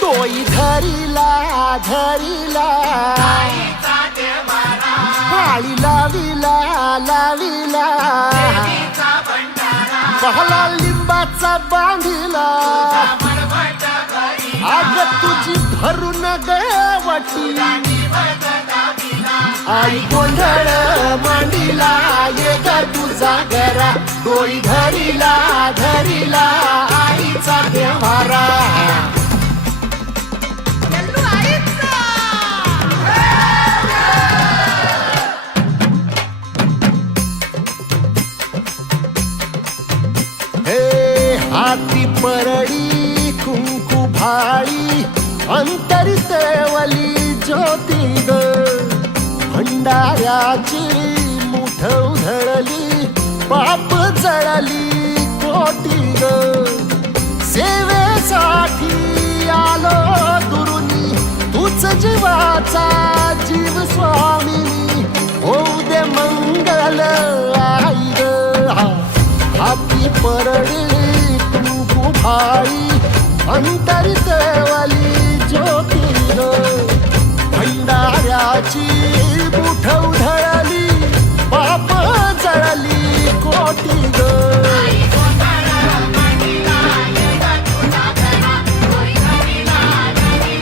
डोई धरिला धरिला पाळी लाविला लाविला पहला लिंबाचा बांधिला आग तुझी भरून गवटी आई गोंधळ मांडीला ये ग तुझा घरा डोई धरिला धरिला आईचा देवारा हाती परडी कुंकू भाळी अंतरितवली ज्योती ग भंडाऱ्याची मुठ उधळली पाप जळली कोटी ग सेवेसाठी आलो दुरुनी तूच जीवाचा जीव स्वामिनी होऊ दे मंगल आई ग हाती परडी भाई अंतरितवली ज्योती ग भंडाऱ्याची मुठ उधळली पाप जळली कोटी